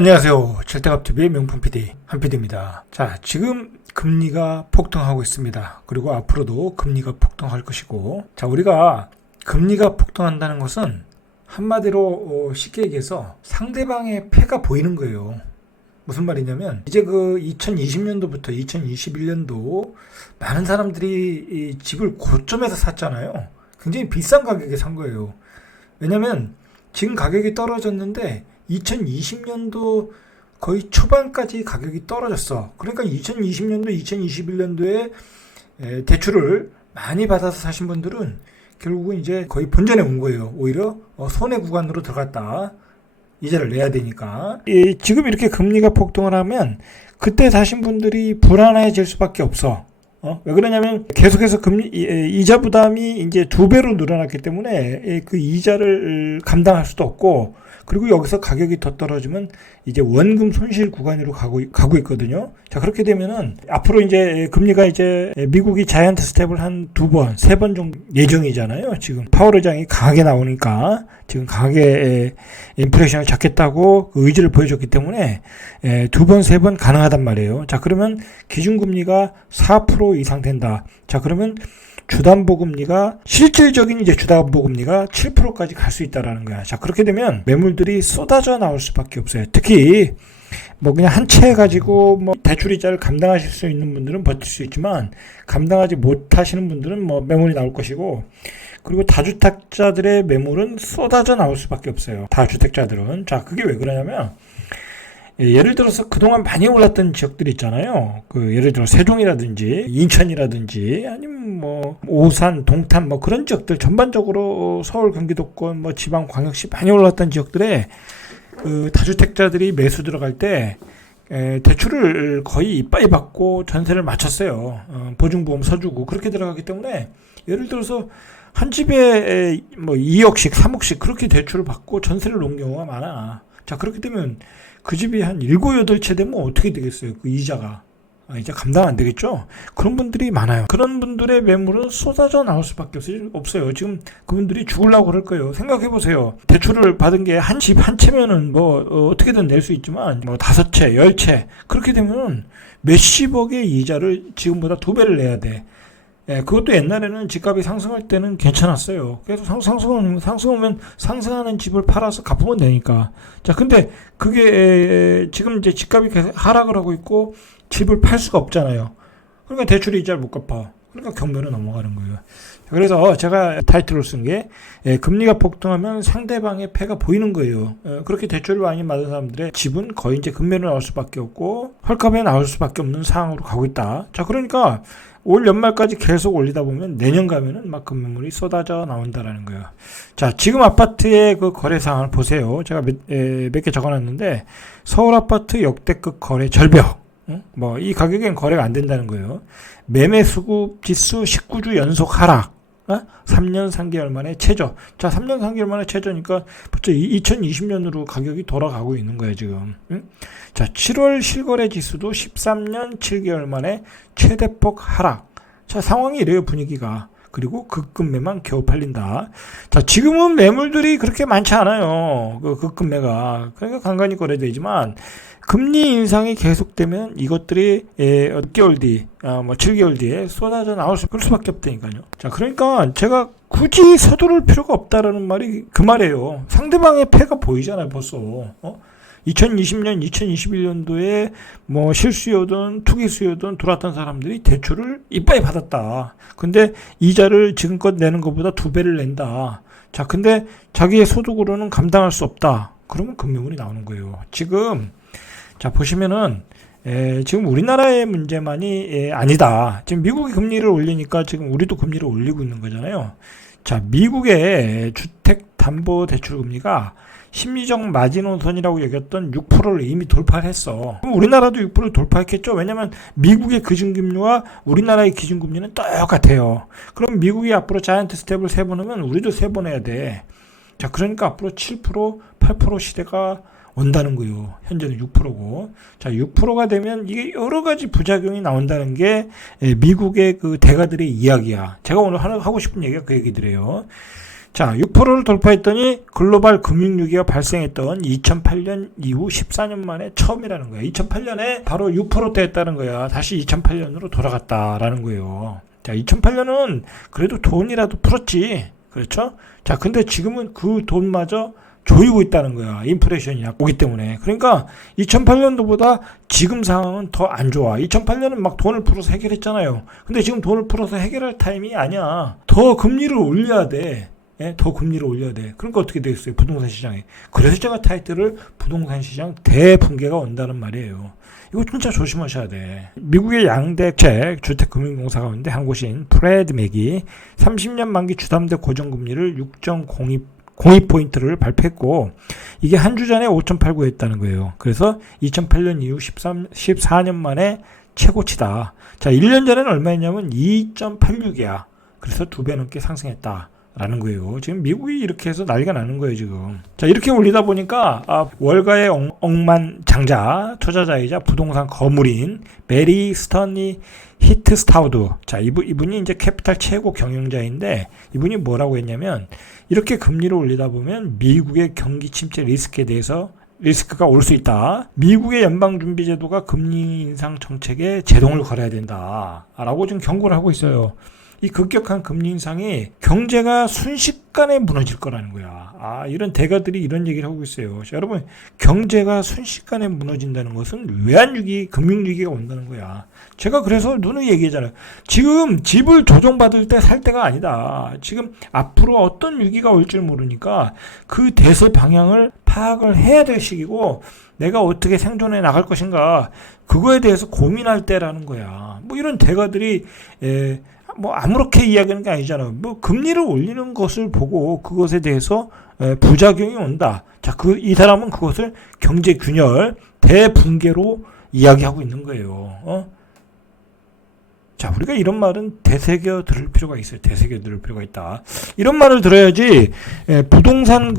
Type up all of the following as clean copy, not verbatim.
안녕하세요. 절대값TV의 명품 PD 한PD입니다. 자, 지금 금리가 폭등하고 있습니다. 그리고 앞으로도 금리가 폭등할 것이고, 자, 우리가 금리가 폭등한다는 것은 한마디로 쉽게 얘기해서 상대방의 패가 보이는 거예요. 무슨 말이냐면 이제 그 2020년도부터 2021년도 많은 사람들이 이 집을 고점에서 샀잖아요. 굉장히 비싼 가격에 산 거예요. 왜냐면 지금 가격이 떨어졌는데 2020년도 거의 초반까지 가격이 떨어졌어. 그러니까 2020년도, 2021년도에 대출을 많이 받아서 사신 분들은 결국은 이제 거의 본전에 온 거예요. 오히려 손해 구간으로 들어갔다. 이자를 내야 되니까. 지금 이렇게 금리가 폭등을 하면 그때 사신 분들이 불안해질 수밖에 없어. 왜 그러냐면 계속해서 이자 부담이 이제 2배로 늘어났기 때문에 그 이자를 감당할 수도 없고, 그리고 여기서 가격이 더 떨어지면 이제 원금 손실 구간으로 가고 있거든요. 자, 그렇게 되면은 앞으로 이제 금리가 이제 미국이 자이언트 스텝을 한 2번, 3번 정도 예정이잖아요. 지금 파월 의장이 강하게 나오니까 지금 강하게 인플레이션을 잡겠다고 그 의지를 보여줬기 때문에 2번, 3번 가능하단 말이에요. 자, 그러면 기준금리가 4% 이상 된다. 자, 그러면 주담보금리가 실질적인 이제 주담보금리가 7%까지 갈 수 있다라는 거야. 자, 그렇게 되면 매물들이 쏟아져 나올 수밖에 없어요. 특히 뭐 그냥 한 채 가지고 뭐 대출 이자를 감당하실 수 있는 분들은 버틸 수 있지만 감당하지 못하시는 분들은 뭐 매물이 나올 것이고, 그리고 다주택자들의 매물은 쏟아져 나올 수밖에 없어요. 다주택자들은. 자, 그게 왜 그러냐면 예를 들어서 그동안 많이 올랐던 지역들이 있잖아요. 예를 들어 세종이라든지 인천이라든지 아니면 뭐 오산, 동탄 뭐 그런 지역들 전반적으로 서울, 경기도권 뭐 지방 광역시 많이 올랐던 지역들에 다주택자들이 매수 들어갈 때 대출을 거의 이빠이 받고 전세를 마쳤어요. 보증보험 서주고 그렇게 들어가기 때문에 예를 들어서 한 집에 뭐 2억씩 3억씩 그렇게 대출을 받고 전세를 놓은 경우가 많아. 자, 그렇게 되면 그 집이 한 7, 8채 되면 어떻게 되겠어요? 그 이자가. 이자 감당 안 되겠죠? 그런 분들이 많아요. 그런 분들의 매물은 쏟아져 나올 수밖에 없어요. 지금 그분들이 죽으려고 그럴 거예요. 생각해보세요. 대출을 받은 게 한 집 한 채면은 뭐 어떻게든 낼 수 있지만 뭐 5채, 10채 그렇게 되면 몇십억의 이자를 지금보다 2배를 내야 돼. 그것도 옛날에는 집값이 상승할 때는 괜찮았어요. 그래서 상승하면 상승하는 집을 팔아서 갚으면 되니까. 자, 근데 그게 지금 이제 집값이 계속 하락을 하고 있고 집을 팔 수가 없잖아요. 그러니까 대출 이자를 못 갚아. 그러니까 경매로 넘어가는 거예요. 그래서 제가 타이틀을 쓴 게 금리가 폭등하면 상대방의 패가 보이는 거예요. 그렇게 대출을 많이 받은 사람들의 집은 거의 이제 금매로 나올 수밖에 없고 헐값에 나올 수밖에 없는 상황으로 가고 있다. 자, 그러니까 올 연말까지 계속 올리다 보면 내년 가면은 막 금매물이 쏟아져 나온다라는 거예요. 자, 지금 아파트의 그 거래 상황을 보세요. 제가 몇 개 적어놨는데 서울 아파트 역대급 거래 절벽. 뭐 이 가격엔 거래가 안 된다는 거예요. 매매 수급 지수 19주 연속 하락. 3년 3개월 만에 최저. 자, 3년 3개월 만에 최저니까 벌써 2020년으로 가격이 돌아가고 있는 거예요, 지금. 자, 7월 실거래 지수도 13년 7개월 만에 최대폭 하락. 자, 상황이 이래요, 분위기가. 그리고 급금매만 겨우 팔린다. 자, 지금은 매물들이 그렇게 많지 않아요. 그 급금매가. 그러니까 간간히 거래되지만 금리 인상이 계속되면 이것들이 6개월 뒤, 뭐 7개월 뒤에 쏟아져 나올 수밖에 없다니까요. 자, 그러니까 제가 굳이 서두를 필요가 없다라는 말이 그 말이에요. 상대방의 패가 보이잖아요, 벌써. 2020년, 2021년도에 뭐 실수요든 투기수요든 들어왔던 사람들이 대출을 이빠이 받았다. 근데 이자를 지금껏 내는 것보다 2배를 낸다. 자, 근데 자기의 소득으로는 감당할 수 없다. 그러면 금매물이 나오는 거예요. 지금 자, 보시면은 지금 우리나라의 문제만이 아니다. 지금 미국이 금리를 올리니까 지금 우리도 금리를 올리고 있는 거잖아요. 자, 미국의 주택담보대출금리가 심리적 마지노선이라고 여겼던 6%를 이미 돌파를 했어. 그럼 우리나라도 6%를 돌파했겠죠. 왜냐면 미국의 기준금리와 우리나라의 기준금리는 똑같아요. 그럼 미국이 앞으로 자이언트 스텝을 3번 하면 우리도 3번 해야 돼. 자, 그러니까 앞으로 7%, 8% 시대가 온다는 거예요. 현재는 6%고. 자, 6%가 되면 이게 여러 가지 부작용이 나온다는 게 미국의 그 대가들의 이야기야. 제가 오늘 하고 싶은 얘기가 그 얘기들이에요. 자, 6%를 돌파했더니 글로벌 금융위기가 발생했던 2008년 이후 14년 만에 처음이라는 거야. 2008년에 바로 6%대였다는 거야. 다시 2008년으로 돌아갔다라는 거예요. 자, 2008년은 그래도 돈이라도 풀었지. 그렇죠? 자, 근데 지금은 그 돈마저 조이고 있다는 거야. 인플레이션이 오기 때문에. 그러니까 2008년도보다 지금 상황은 더 안 좋아. 2008년은 막 돈을 풀어서 해결했잖아요. 근데 지금 돈을 풀어서 해결할 타임이 아니야. 더 금리를 올려야 돼. 예? 더 금리를 올려야 돼. 그러니까 어떻게 되겠어요? 부동산 시장에. 그래서 제가 타이틀을 부동산 시장 대붕괴가 온다는 말이에요. 이거 진짜 조심하셔야 돼. 미국의 양대책 주택금융공사 가운데 한 곳인 프레드 맥이 30년 만기 주담대 고정금리를 6.02포인트를 발표했고, 이게 한 주 전에 5.89였다는 거예요. 그래서 2008년 이후 14년 만에 최고치다. 자, 1년 전에는 얼마였냐면 2.86이야. 그래서 2배 넘게 상승했다. 라는 거예요. 지금 미국이 이렇게 해서 난리가 나는 거예요, 지금. 자, 이렇게 올리다 보니까, 월가의 억만장자, 투자자이자 부동산 거물인 메리 스턴리 히트스타우드. 자, 이분이 이제 캐피탈 최고 경영자인데, 이분이 뭐라고 했냐면, 이렇게 금리를 올리다 보면 미국의 경기 침체 리스크가 올 수 있다. 미국의 연방준비제도가 금리 인상 정책에 제동을 걸어야 된다. 라고 지금 경고를 하고 있어요. 이 급격한 금리 인상이 경제가 순식간에 무너질 거라는 거야. 이런 대가들이 이런 얘기를 하고 있어요. 자, 여러분, 경제가 순식간에 무너진다는 것은 외환위기, 금융위기가 온다는 거야. 제가 그래서 누누이 얘기하잖아요. 지금 집을 조정받을 때 살 때가 아니다. 지금 앞으로 어떤 위기가 올지 모르니까 그 대세 방향을 파악을 해야 될 시기고, 내가 어떻게 생존해 나갈 것인가, 그거에 대해서 고민할 때라는 거야. 뭐 이런 대가들이 뭐 아무렇게 이야기하는 게 아니잖아요. 뭐 금리를 올리는 것을 보고 그것에 대해서 부작용이 온다. 자, 이 사람은 그것을 경제 균열, 대붕괴로 이야기하고 있는 거예요. 자, 우리가 이런 말은 되새겨 들을 필요가 있어요. 되새겨 들을 필요가 있다. 이런 말을 들어야지, 부동산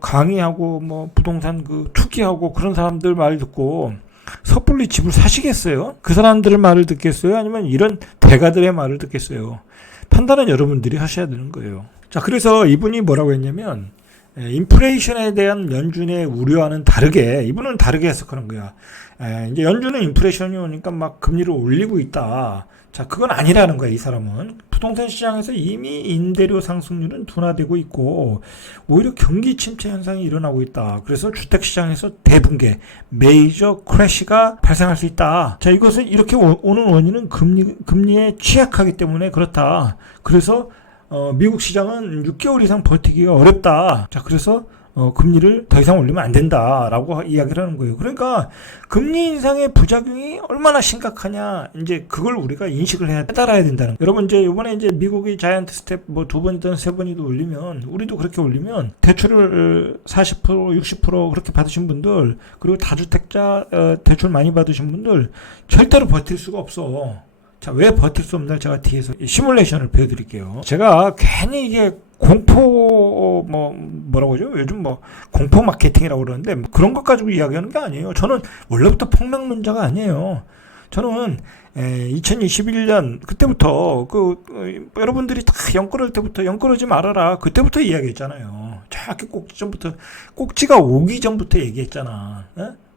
강의하고 부동산 투기하고 그런 사람들 말 듣고 섣불리 집을 사시겠어요? 그 사람들의 말을 듣겠어요? 아니면 이런 대가들의 말을 듣겠어요? 판단은 여러분들이 하셔야 되는 거예요. 자, 그래서 이분이 뭐라고 했냐면, 인플레이션에 대한 연준의 우려와는 다르게, 이분은 다르게 해석하는 거야. 이제 연준은 인플레이션이 오니까 막 금리를 올리고 있다. 자, 그건 아니라는 거야, 이 사람은. 부동산 시장에서 이미 임대료 상승률은 둔화되고 있고, 오히려 경기 침체 현상이 일어나고 있다. 그래서 주택 시장에서 대붕괴, 메이저 크래시가 발생할 수 있다. 자, 이것은 이렇게 오는 원인은 금리에 취약하기 때문에 그렇다. 그래서 미국 시장은 6개월 이상 버티기가 어렵다. 자, 그래서 금리를 더 이상 올리면 안 된다라고 이야기를 하는 거예요. 그러니까 금리 인상의 부작용이 얼마나 심각하냐, 이제 그걸 우리가 인식을 해야 깨달아야 된다는 거예요. 여러분, 이제 이번에 이제 미국의 자이언트 스텝 2번이든 3번이든 올리면, 우리도 그렇게 올리면 대출을 40%, 60% 그렇게 받으신 분들, 그리고 다주택자 대출 많이 받으신 분들 절대로 버틸 수가 없어. 자, 왜 버틸 수 없나 제가 뒤에서 시뮬레이션을 보여드릴게요. 제가 괜히 이게 뭐라고 하죠? 요즘 공포 마케팅이라고 그러는데, 그런 것 가지고 이야기하는 게 아니에요. 저는 원래부터 폭락론자가 아니에요. 저는 2021년 그때부터 여러분들이 다 연끌을 때부터 연끌하지 말아라, 그때부터 이야기했잖아요. 정확히 꼭지가 오기 전부터 얘기했잖아.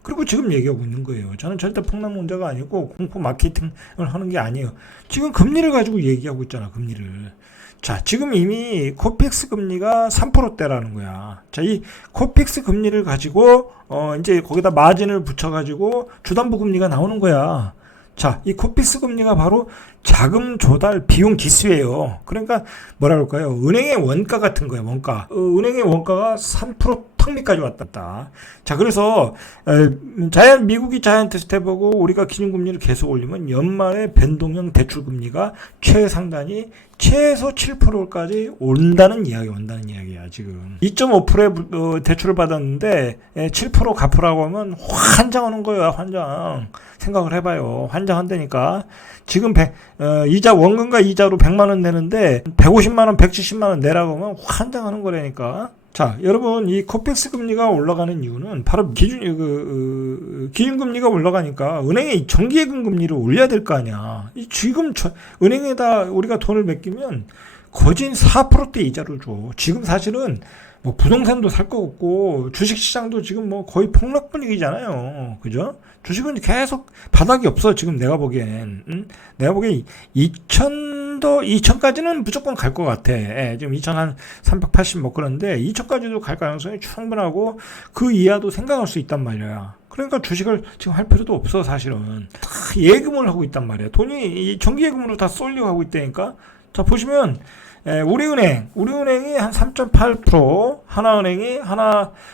그리고 지금 얘기하고 있는 거예요. 저는 절대 폭락론자가 아니고 공포 마케팅을 하는 게 아니에요. 지금 금리를 가지고 얘기하고 있잖아, 금리를. 자, 지금 이미 코픽스 금리가 3%대라는 거야. 자, 이 코픽스 금리를 가지고 이제 거기다 마진을 붙여가지고 주담보 금리가 나오는 거야. 자, 이 코픽스 금리가 바로 자금 조달 비용 기수예요. 그러니까 뭐라 그럴까요? 은행의 원가 같은 거예요, 원가. 은행의 원가가 3% 턱밑까지 왔다. 자, 그래서 미국이 자이언트 스텝하고 우리가 기준금리를 계속 올리면 연말에 변동형 대출금리가 최상단이 최소 7%까지 온다는 이야기야, 지금. 2.5%의 대출을 받았는데 7% 갚으라고 하면 환장하는 거예요, 환장. 생각을 해봐요. 환장한다니까. 지금 원금과 이자로 100만 원 내는데 150만 원, 170만 원 내라고 하면 환장하는 거라니까. 자, 여러분, 이 코픽스 금리가 올라가는 이유는 바로 기준금리가 올라가니까 은행의 정기예금 금리를 올려야 될 거 아니야. 지금 은행에다 우리가 돈을 맡기면 거진 4%대 이자를 줘. 지금 사실은 뭐 부동산도 살 거 없고 주식시장도 지금 뭐 거의 폭락 분위기잖아요. 그죠? 주식은 계속 바닥이 없어. 지금 내가 보기엔. 응? 내가 보기엔 2000까지는 무조건 갈 것 같아. 예, 지금 2000 한 380 뭐 그런데 2000까지도 갈 가능성이 충분하고 그 이하도 생각할 수 있단 말이야. 그러니까 주식을 지금 할 필요도 없어. 사실은 다 예금을 하고 있단 말이야. 돈이 정기예금으로 다 쏠려 가고 있다니까. 자, 보시면 우리은행이 한 3.8%, 하나은행이 한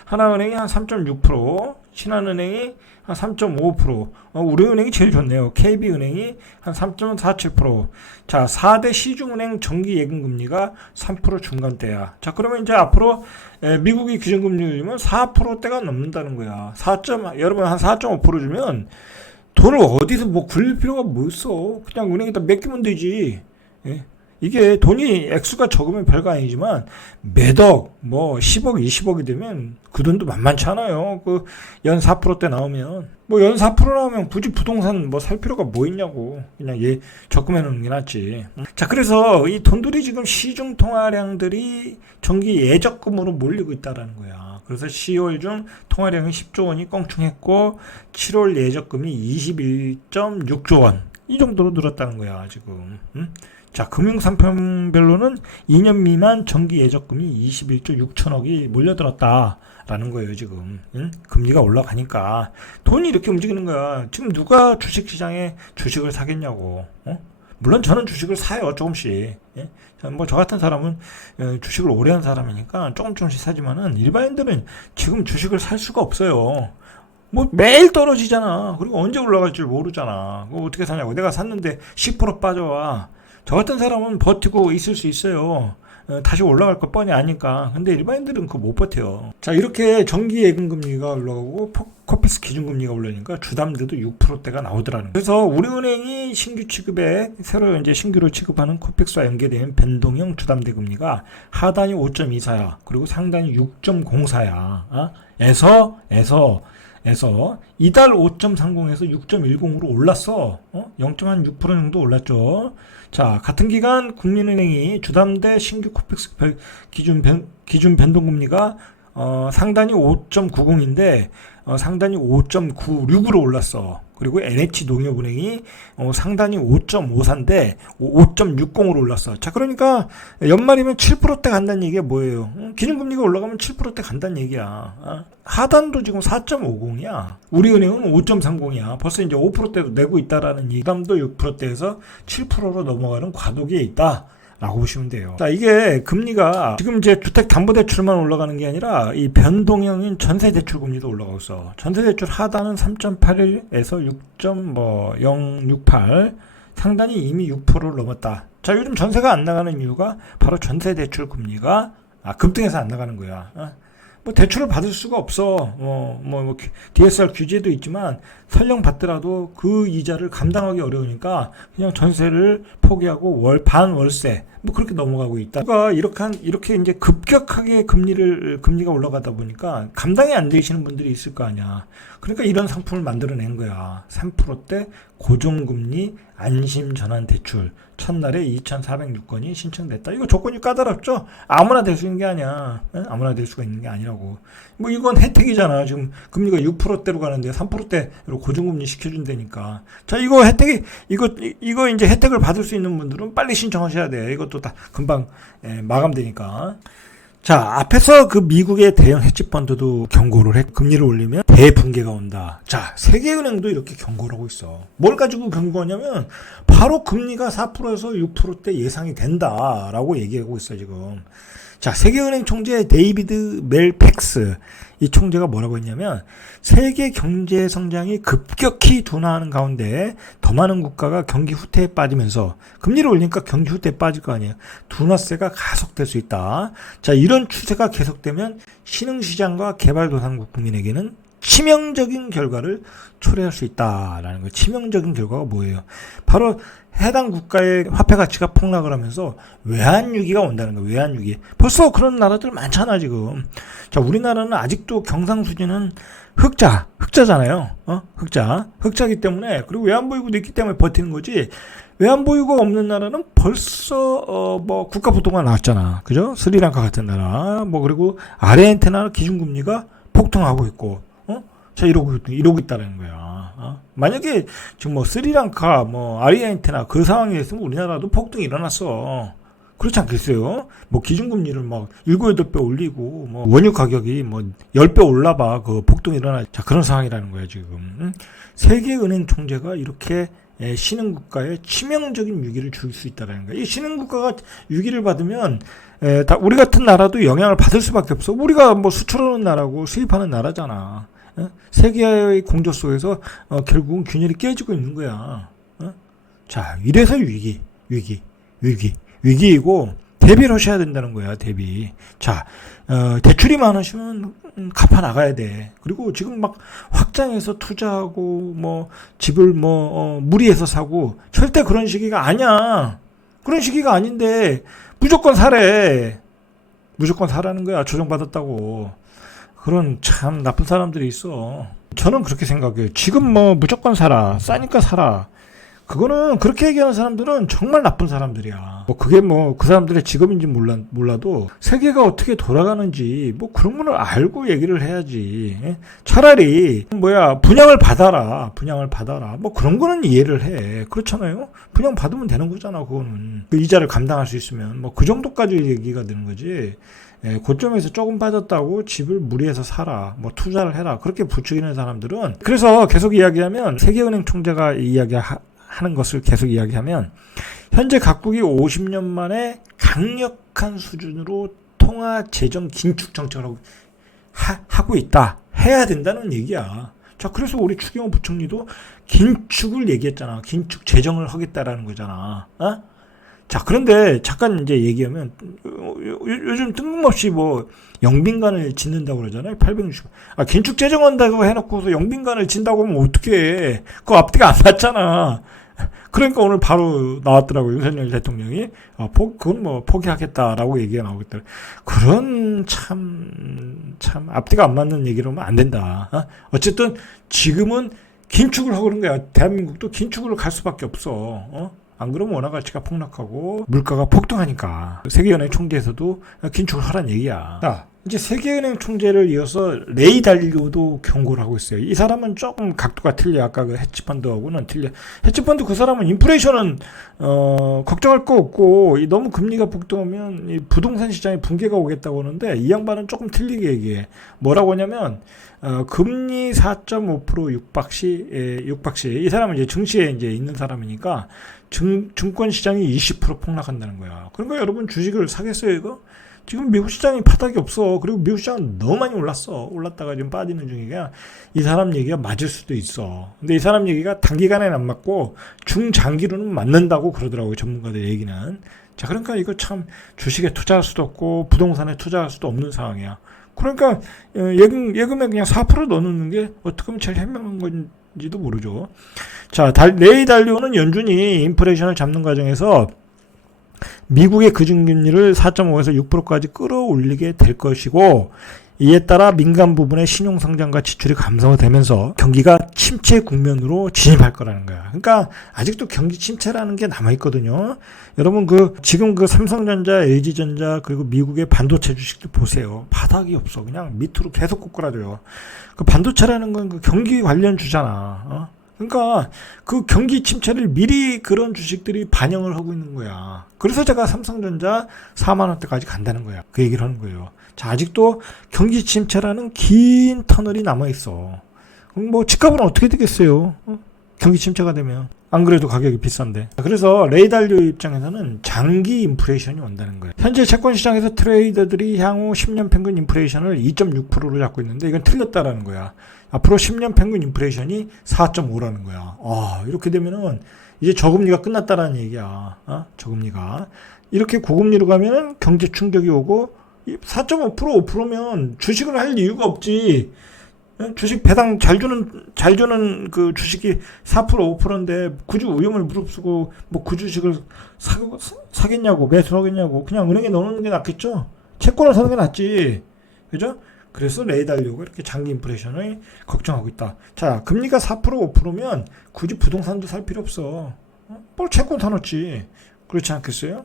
3.6%, 신한은행이 한 3.5%, 우리은행이 제일 좋네요. KB은행이 한 3.47%. 자, 4대 시중은행 정기예금금리가 3% 중간대야. 자, 그러면 이제 앞으로 미국이 기준금리면 4%대가 넘는다는 거야. 여러분 한 4.5% 주면 돈을 어디서 뭐 굴릴 필요가 뭐 있어. 그냥 은행에다 맡기면 되지. 예? 이게 돈이 액수가 적으면 별거 아니지만 매덕 뭐 10억 20억이 되면 그 돈도 만만치 않아요. 그 연 4%대 나오면 뭐 연 4% 나오면 굳이 부동산 뭐 살 필요가 뭐 있냐고. 그냥 적금해 놓는 게 낫지. 자, 그래서 이 돈들이 지금 시중 통화량들이 정기 예적금으로 몰리고 있다라는 거야. 그래서 10월 중 통화량이 10조 원이 껑충했고 7월 예적금이 21.6조 원 이 정도로 늘었다는 거야 지금. 자, 금융상품별로는 2년 미만 정기 예적금이 21조 6천억이 몰려들었다라는 거예요, 지금. 응? 금리가 올라가니까. 돈이 이렇게 움직이는 거야. 지금 누가 주식시장에 주식을 사겠냐고. 물론 저는 주식을 사요, 조금씩. 예? 뭐, 저 같은 사람은 주식을 오래 한 사람이니까 조금씩 사지만은 일반인들은 지금 주식을 살 수가 없어요. 뭐 매일 떨어지잖아. 그리고 언제 올라갈 줄 모르잖아. 그거 어떻게 사냐고. 내가 샀는데 10% 빠져와. 저 같은 사람은 버티고 있을 수 있어요. 다시 올라갈 거 뻔히 아니까. 근데 일반인들은 그거 못 버텨요. 자, 이렇게 정기 예금금리가 올라가고 코피스 기준금리가 올라니까 주담대도 6%대가 나오더라는 거예요. 그래서 우리은행이 신규 취급에 새로 이제 신규로 취급하는 코픽스와 연계된 변동형 주담대 금리가 하단이 5.24야. 그리고 상단이 6.04야. 에서 이달 5.30에서 6.10으로 올랐어. 0.6% 정도 올랐죠. 자, 같은 기간 국민은행이 주담대 신규 코픽스 기준 변동금리가 상단이 5.90인데 상단이 5.96으로 올랐어. 그리고 NH농협은행이 상단이 5.54인데 5.60으로 올랐어. 자, 그러니까 연말이면 7%대 간다는 얘기가 뭐예요? 기준금리가 올라가면 7%대 간다는 얘기야. 하단도 지금 4.50이야. 우리은행은 5.30이야. 벌써 이제 5%대도 내고 있다라는 얘기. 부담도 6%대에서 7%로 넘어가는 과도기에 있다. 라고 보시면 돼요. 자, 이게 금리가 지금 이제 주택담보대출만 올라가는 게 아니라 이 변동형인 전세대출 금리도 올라가고 있어. 전세대출 하단은 3.81에서 6.068 상단이 이미 6%를 넘었다. 자, 요즘 전세가 안 나가는 이유가 바로 전세대출 금리가 급등해서 안 나가는 거야. 뭐 대출을 받을 수가 없어. DSR 규제도 있지만 설령 받더라도 그 이자를 감당하기 어려우니까 그냥 전세를 포기하고 반월세 뭐 그렇게 넘어가고 있다. 그러니까 이렇게 이제 급격하게 금리가 올라가다 보니까 감당이 안 되시는 분들이 있을 거 아니야. 그러니까 이런 상품을 만들어낸 거야. 3%대 고정금리 안심전환 대출. 첫날에 2,406건이 신청됐다. 이거 조건이 까다롭죠? 아무나 될 수 있는 게 아니야. 아무나 될 수가 있는 게 아니라고. 뭐 이건 혜택이잖아. 지금 금리가 6%대로 가는데 3%대로 고정금리 시켜준다니까. 자, 이거 이제 혜택을 받을 수 있는 분들은 빨리 신청하셔야 돼. 이것도 다 금방 마감되니까. 자, 앞에서 그 미국의 대형 헤지펀드도 경고를 금리를 올리면 대붕괴가 온다. 자, 세계은행도 이렇게 경고를 하고 있어. 뭘 가지고 경고하냐면 바로 금리가 4%에서 6%대 예상이 된다라고 얘기하고 있어요, 지금. 자, 세계은행 총재 데이비드 멜팩스 이 총재가 뭐라고 했냐면 세계 경제 성장이 급격히 둔화하는 가운데 더 많은 국가가 경기 후퇴에 빠지면서 금리를 올리니까 경기 후퇴에 빠질 거 아니에요. 둔화세가 가속될 수 있다. 자, 이런 추세가 계속되면 신흥시장과 개발도상국 국민에게는 치명적인 결과를 초래할 수 있다라는 거예요. 치명적인 결과가 뭐예요? 바로 해당 국가의 화폐 가치가 폭락을 하면서 외환위기가 온다는 거예요. 외환위기. 벌써 그런 나라들 많잖아 지금. 자, 우리나라는 아직도 경상수지는 흑자잖아요. 흑자기 때문에, 그리고 외환보유고도 있기 때문에 버티는 거지. 외환보유고가 없는 나라는 벌써 뭐 국가부도가 나왔잖아. 그죠? 스리랑카 같은 나라. 뭐 그리고 아르헨티나 기준금리가 폭등하고 있고, 자, 이러고 있다는 거야. 만약에 지금 뭐 스리랑카, 뭐 아르헨티나 그 상황에 있으면 우리나라도 폭등이 일어났어. 그렇지 않겠어요? 뭐 기준금리를 막 7, 8배 올리고, 뭐 원유 가격이 뭐 10배 올라봐. 그 폭등이 일어나. 자, 그런 상황이라는 거야, 지금. 세계은행 총재가 이렇게 신흥국가에 치명적인 위기를 줄 수 있다는 거야. 이 신흥국가가 위기를 받으면 다 우리 같은 나라도 영향을 받을 수밖에 없어. 우리가 뭐 수출하는 나라고 수입하는 나라잖아. 세계의 공조 속에서 결국은 균열이 깨지고 있는 거야. 자, 이래서 위기이고 대비를 하셔야 된다는 거야. 대비. 자, 대출이 많으시면 갚아 나가야 돼. 그리고 지금 막 확장해서 투자하고 뭐 집을 뭐 무리해서 사고, 절대 그런 시기가 아니야. 그런 시기가 아닌데 무조건 사래. 무조건 사라는 거야. 조정받았다고. 그런 참 나쁜 사람들이 있어. 저는 그렇게 생각해요. 지금 뭐 무조건 사라, 싸니까 사라, 그거는, 그렇게 얘기하는 사람들은 정말 나쁜 사람들이야. 뭐 그게 뭐 그 사람들의 직업인지 몰라도 세계가 어떻게 돌아가는지 뭐 그런 거를 알고 얘기를 해야지. 차라리 분양을 받아라. 뭐 그런 거는 이해를 해. 그렇잖아요. 분양 받으면 되는 거잖아. 그거는 그 이자를 감당할 수 있으면 뭐 그 정도까지 얘기가 되는 거지. 고점에서 조금 빠졌다고 집을 무리해서 사라, 뭐 투자를 해라, 그렇게 부추기는 사람들은. 그래서 계속 이야기하면, 세계은행 총재가 하는 것을 계속 이야기하면, 현재 각국이 50년 만에 강력한 수준으로 통화 재정 긴축 정책을 하고 있다, 해야 된다는 얘기야. 자, 그래서 우리 추경호 부총리도 긴축을 얘기했잖아. 긴축 재정을 하겠다라는 거잖아. 자, 그런데 잠깐 이제 얘기하면, 요즘 뜬금없이 뭐 영빈관을 짓는다고 그러잖아요. 860. 긴축 재정한다고 해놓고서 영빈관을 짓는다고 하면 어떡해. 그거 앞뒤가 안 맞잖아. 그러니까 오늘 바로 나왔더라고요. 윤석열 대통령이. 그건 뭐 포기하겠다라고 얘기가 나오겠다. 그런 참 앞뒤가 안 맞는 얘기를 하면 안 된다. 어쨌든 지금은 긴축을 하고 그런 거야. 대한민국도 긴축으로 갈 수밖에 없어. 안 그러면 원화 가치가 폭락하고 물가가 폭등하니까. 세계은행 총재에서도 긴축을 하라는 얘기야. 자, 이제 세계은행 총재를 이어서 레이 달리오도 경고를 하고 있어요. 이 사람은 조금 각도가 틀려. 아까 그 헤지펀드하고는 틀려. 헤지펀드 그 사람은 인플레이션은 걱정할 거 없고, 너무 금리가 폭등하면 이 부동산 시장에 붕괴가 오겠다고 하는데, 이 양반은 조금 틀리게 얘기해. 뭐라고 하냐면 금리 4.5% 육박시 이 사람은 이제 증시에 이제 있는 사람이니까 증권 시장이 20% 폭락한다는 거야. 그러니까 여러분 주식을 사겠어요, 이거? 지금 미국 시장이 바닥이 없어. 그리고 미국 시장은 너무 많이 올랐다가 지금 빠지는 중이야. 이 사람 얘기가 맞을 수도 있어. 근데 이 사람 얘기가 단기간에는 안 맞고 중장기로는 맞는다고 그러더라고요, 전문가들 얘기는. 자, 그러니까 이거 참 주식에 투자할 수도 없고 부동산에 투자할 수도 없는 상황이야. 그러니까 예금에 그냥 4% 넣어놓는 게 어떻게 보면 제일 현명한 건지도 모르죠. 자, 레이 달리오는 연준이 인플레이션을 잡는 과정에서 미국의 기준금리를 4.5에서 6%까지 끌어올리게 될 것이고, 이에 따라 민간 부분의 신용성장과 지출이 감소되면서 경기가 침체 국면으로 진입할 거라는 거야. 그러니까 아직도 경기 침체라는 게 남아있거든요. 여러분 지금 삼성전자, LG전자, 그리고 미국의 반도체 주식들 보세요. 바닥이 없어. 그냥 밑으로 계속 꼬꾸라져요. 그 반도체라는 건 그 경기 관련 주잖아. 그러니까 그 경기 침체를 미리 그런 주식들이 반영을 하고 있는 거야. 그래서 제가 삼성전자 4만 원대까지 간다는 거야. 그 얘기를 하는 거예요. 자, 아직도 경기 침체라는 긴 터널이 남아있어. 뭐 집값은 어떻게 되겠어요? 경기 침체가 되면. 안 그래도 가격이 비싼데. 그래서 레이 달리오 입장에서는 장기 인플레이션이 온다는 거예요. 현재 채권시장에서 트레이더들이 향후 10년 평균 인플레이션을 2.6%로 잡고 있는데, 이건 틀렸다라는 거야. 앞으로 10년 평균 인플레이션이 4.5라는 거야. 이렇게 되면은 이제 저금리가 끝났다라는 얘기야. 저금리가. 이렇게 고금리로 가면은 경제 충격이 오고, 4.5% 5%면 주식을 할 이유가 없지. 주식 배당 잘 주는 그 주식이 4% 5%인데 굳이 위험을 무릅쓰고 뭐 그 주식을 사겠냐고 매수하겠냐고 그냥 은행에 넣어놓는 게 낫겠죠. 채권을 사는 게 낫지. 그죠? 그래서 레이달리오가 이렇게 장기 인플레이션을 걱정하고 있다. 자, 금리가 4% 5%면 굳이 부동산도 살 필요 없어. 뭘 채권 사놓지. 그렇지 않겠어요?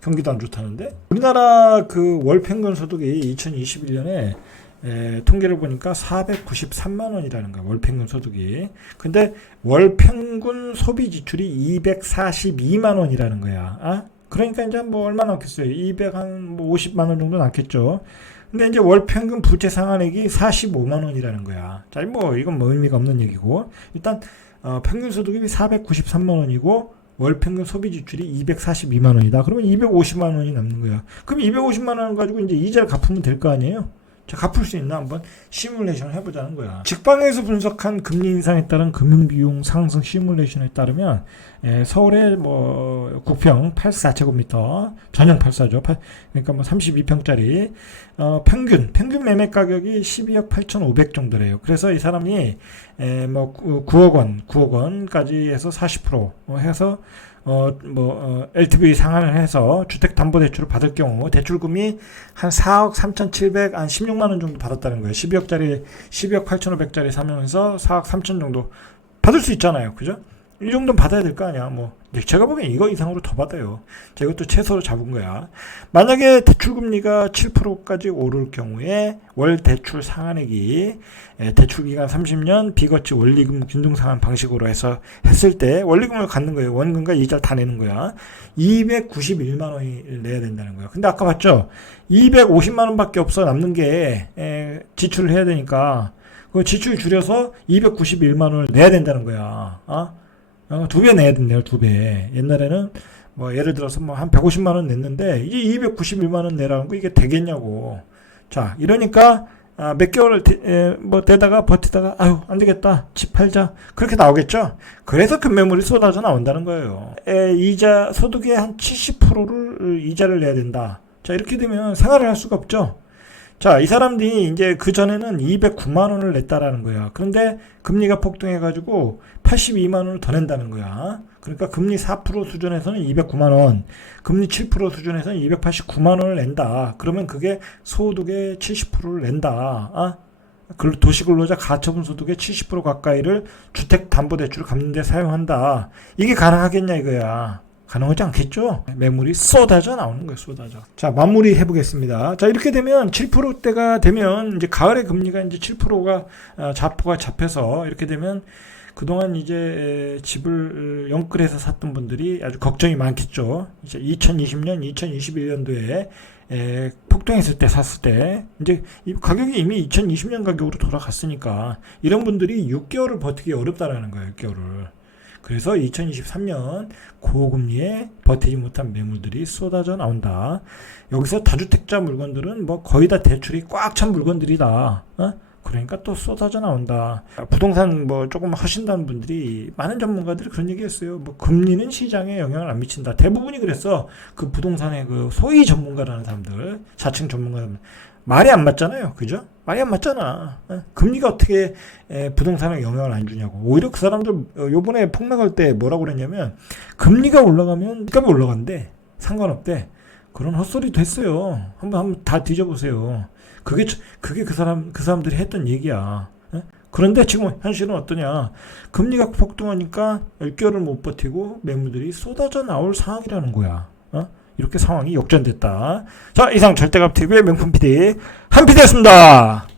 경기도 안 좋다는데? 우리나라 그 월 평균 소득이 2021년에 통계를 보니까 493만 원이라는 거야. 월 평균 소득이. 근데 월 평균 소비 지출이 242만 원이라는 거야. 그러니까 이제 뭐 얼마 남겠어요? 250만 원 정도 남겠죠. 근데 이제 월 평균 부채 상환액이 45만 원이라는 거야. 자, 뭐 이건 뭐 의미가 없는 얘기고. 일단 평균 소득이 493만 원이고 월 평균 소비 지출이 242만 원이다. 그러면 250만 원이 남는 거야. 그럼 250만 원 가지고 이제 이자를 갚으면 될 거 아니에요? 자, 갚을 수 있나 한번 시뮬레이션을 해보자는 거야. 직방에서 분석한 금리 인상에 따른 금융비용 상승 시뮬레이션에 따르면 서울의 뭐 국평 84제곱미터 전용 84죠. 그러니까 뭐 32평짜리 평균 매매 가격이 12억 8,500 정도래요. 그래서 이 사람이 뭐 9억 원까지 해서 40% 해서 LTV 상환을 해서 주택담보대출을 받을 경우 대출금이 한 4억 3,700, 한 16만 원 정도 받았다는 거예요. 12억 8,500짜리 사면서 4억 3천 정도 받을 수 있잖아요. 그죠? 이 정도는 받아야 될 거 아니야. 뭐 제가 보기엔 이거 이상으로 더 받아요. 제가 이것도 최소로 잡은 거야. 만약에 대출금리가 7%까지 오를 경우에 월 대출 상환액이 대출기간 30년 비거치 원리금 균등상환 방식으로 해서 했을 때 원리금을 갖는 거예요. 원금과 이자를 다 내는 거야. 291만 원이 내야 된다는 거야. 근데 아까 봤죠? 250만 원밖에 없어 남는 게 지출을 해야 되니까 그 지출 줄여서 291만 원을 내야 된다는 거야. 2배 내야 된대요. 2배. 옛날에는 뭐 예를 들어서 뭐 한 150만 원 냈는데 이제 291만 원 내라는 거 이게 되겠냐고. 자, 이러니까 몇 개월을 뭐 되다가 버티다가 아유 안 되겠다 집 팔자 그렇게 나오겠죠. 그래서 급매물이 쏟아져 나온다는 거예요. 이자 소득의 한 70%를 이자를 내야 된다. 자, 이렇게 되면 생활을 할 수가 없죠. 자, 이 사람들이 이제 그 전에는 209만 원을 냈다라는 거야. 그런데 금리가 폭등해가지고 82만 원을 더 낸다는 거야. 그러니까 금리 4% 수준에서는 209만 원, 금리 7% 수준에서는 289만 원을 낸다. 그러면 그게 소득의 70%를 낸다. 도시근로자 가처분 소득의 70% 가까이를 주택담보대출을 갚는 데 사용한다. 이게 가능하겠냐 이거야. 가능하지 않겠죠? 매물이 쏟아져 나오는 거예요, 쏟아져. 자, 마무리 해보겠습니다. 자, 이렇게 되면 7%대가 되면 이제 가을에 금리가 이제 7%가 자포가 잡혀서 이렇게 되면 그동안 이제 집을 영끌해서 샀던 분들이 아주 걱정이 많겠죠. 이제 2020년, 2021년도에 폭등했을 때 샀을 때 이제 가격이 이미 2020년 가격으로 돌아갔으니까 이런 분들이 6개월을 버티기 어렵다라는 거예요, 6개월을. 그래서 2023년 고금리에 버티지 못한 매물들이 쏟아져 나온다. 여기서 다주택자 물건들은 뭐 거의 다 대출이 꽉 찬 물건들이다. 그러니까 또 쏟아져 나온다. 부동산 뭐 조금 하신다는 분들이 많은 전문가들이 그런 얘기했어요. 뭐 금리는 시장에 영향을 안 미친다. 대부분이 그랬어. 그 부동산의 그 소위 전문가라는 사람들, 자칭 전문가들 말이 안 맞잖아요. 그죠? 말이 안 맞잖아. 금리가 어떻게 부동산에 영향을 안 주냐고. 오히려 그 사람들 요번에 폭락할 때 뭐라고 그랬냐면 금리가 올라가면 집값이 올라간대. 상관없대. 그런 헛소리 됐어요. 한번 다 뒤져보세요. 그게 그 사람들이 했던 얘기야. 그런데 지금 현실은 어떠냐. 금리가 폭등하니까 10개월을 못 버티고 매물들이 쏟아져 나올 상황이라는 거야. 이렇게 상황이 역전됐다. 자, 이상 절대값TV의 명품 PD 한 PD였습니다.